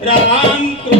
Raman